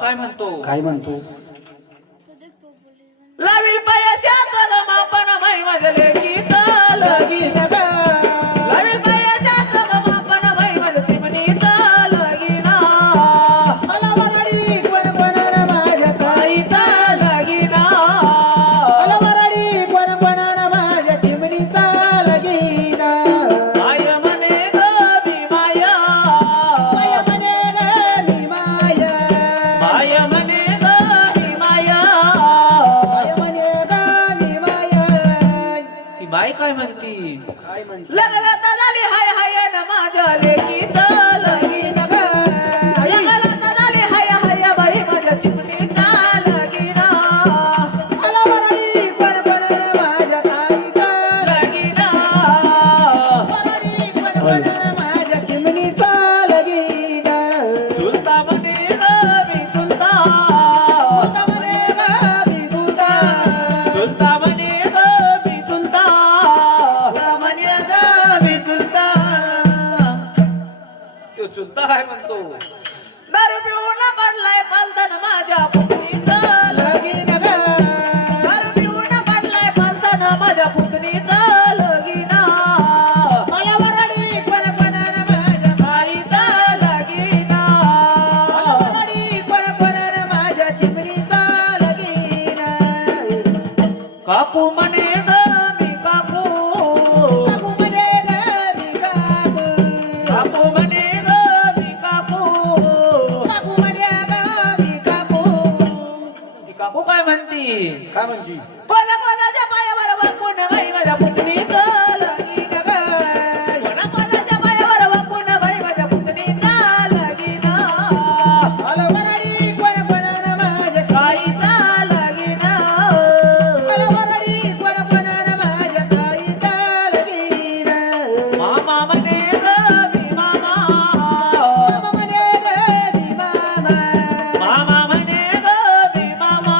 काय म्हणतो? काय म्हणतो? लावील पायाशात ग मापन बाई वाजले गीत लगीन ग. लावील पायाशात ग मापन बाई वाज चिमणीत लगीन. मला वराडी कोण कोणाला माझ्या ताईचा लगीन. मला वराडी कोण कोणाला माझ्या चिमणीचा लगीन. माय म्हणे ग मी माया. माय म्हणे ग मी माया. माय म्हणे ग मी माया. माय म्हणे ग मी माया. ती बाई काय म्हणती? काय म्हणते? लग्नात झाली हाय हाय न माझ्या लेकीत लगीन ग. लग्नात झाली हाय हाय बाई माझ्या चिमणीत लगीन. मला वराडी कोण कोणाला माझ्या ताईचा लगीन. वराडी कोण कोणाला माझ्या चिमणीचा लगीन. चुलता म्हणे ग मी चुलता. आता म्हणे ग मी तुझा. चुलता म्हणे ग मी चुलता. आता म्हणे ग मी तुझा. तो चुलता काय म्हणतो? दारू पिऊन पडलाय पालतन माझ्या पुतणीत लगीन ग. दारू पिऊन पडलाय पालतन माझ्या पुतणीत लगीन. मला वराडी कोण कोणाला माझ्या ताईचा लगीन. मला वराडी कोण कोणाला माझ्या चिमणीचा लगीन. काकू म्हणे ग मी काकू. काकू म्हणे ग मी काकू. काकू म्हणे ग मी काकू. काकू म्हणे ग मी काकू. ती काकू काय म्हणती? काय म्हणती? कोणा कोणाच्या पायावर वाकून बाई माझ्या पुतणीत लगीन ग. कोणा कोणाच्या पायावर वाकून बाई माझ्या पुतणीत लगीन. मला वराडी कोण कोणाला माझ्या ताईचा लगीन. मला वराडी कोण कोणाला माझ्या ताईचा लगीन. मामा म्हणे ग मी मामा. मामा म्हणे ग मी मामा. मामा म्हणे ग मी मामा.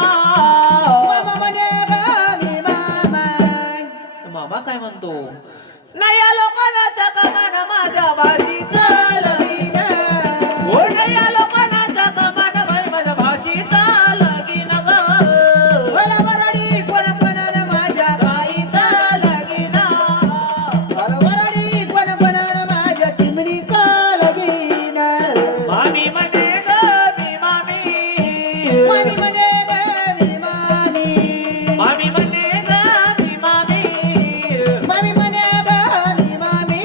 मामा म्हणे ग मी मामा. मामा काय म्हणतो? नाही आलो कोणाचा कमान माझ्या भाषीत लगीन. हो नाही आलो कोणाचा कमान बाई माझ्या भाषीत लगीन ग. मला वराडी कोण कोणाला माझ्या ताईचा लगीन. मला वराडी कोण कोणाला माझ्या चिमणीचा लगीन. मामी म्हणे ग मी मामी. मामी म्हणे ग मी मामी. मामी म्हणे ग मी मामी. मामी म्हणे ग मी मामी.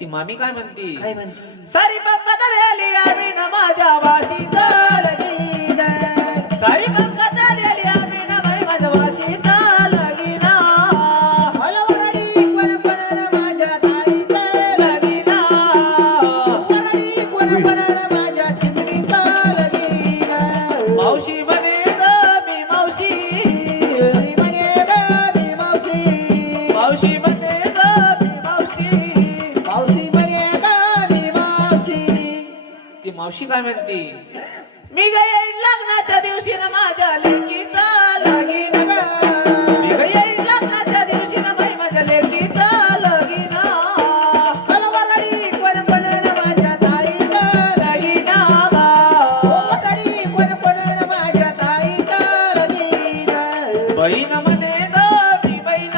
ती मामी काय म्हणती? काय म्हणते? सारी बदलेली आम्ही न माझ्या भाषीचा लगीन. सारी बदलेली आम्ही न बाई माझ्या भाषीचा लगीन. मला वराडी कोण कोणाला माझ्या ताईचा लगीन. वराडी कोण कोणाला माझ्या चिमणीचा लगीन. मावशी म्हणे ग मी मावशी. मामी म्हणे ग मी मावशी. मावशी म्हणे ग मी मावशी. मावशी म्हणे ग मी मावशी. ती मावशी काय म्हणती? मी येईन लग्नाच्या दिवशी न माझ्या लेकीचा लगीन ग. मी येईन लग्नाच्या दिवशी न बाई माझ्या लेकीचा लगीन. मला वराडी कोण कोणाला माझ्या ताईचा लगीन ग. वराडी कोण कोणाला माझ्या ताईचा लगीन. बहीण म्हणे ग मी बहीण.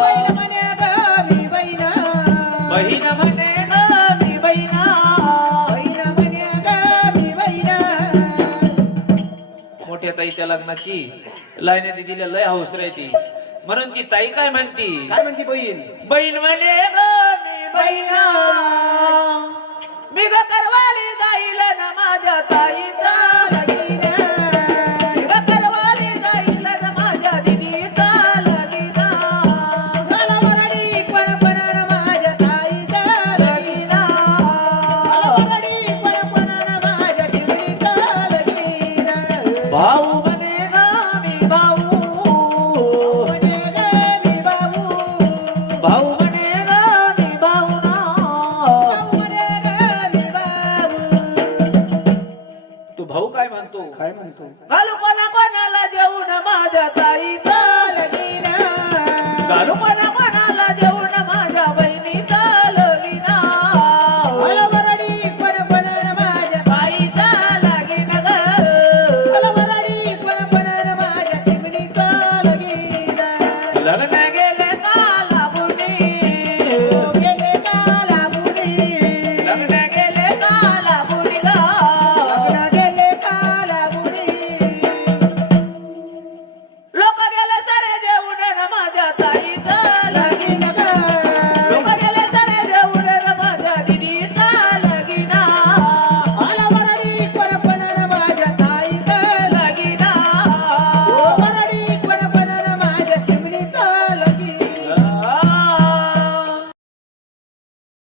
बहीण म्हणे ग मी बहीण. बहीण म्हणे ग मी बहीण. बहीण म्हणे ग मी बहीण. मोठ्या ताईच्या लग्नाची लाईने दिदीला लय हौस राहती. म्हणून ती ताई काय म्हणती? काय म्हणते बहीण? बहीण म्हणे ग मी बहीण. मी ग करवाली जाईल ना माझ्या ताईचा लगीन. मी ग करवाली जाईल ना माझ्या दिदीचा लगीन. मला वराडी कोण कोणाला माझ्या ताईचा लगीन. मला वराडी कोण कोणाला माझ्या चिमणीचा लगीन. भाऊ म्हणे ग मी भाऊ. म्हणे ग मी बाबू. भाऊ म्हणे ग मी भाऊ ना. बाबू म्हणे ग मी बाबू. भाऊ काय म्हणतो काय म्हणतो घालू कोणा कोणाला जेवून माझ्या ताईचा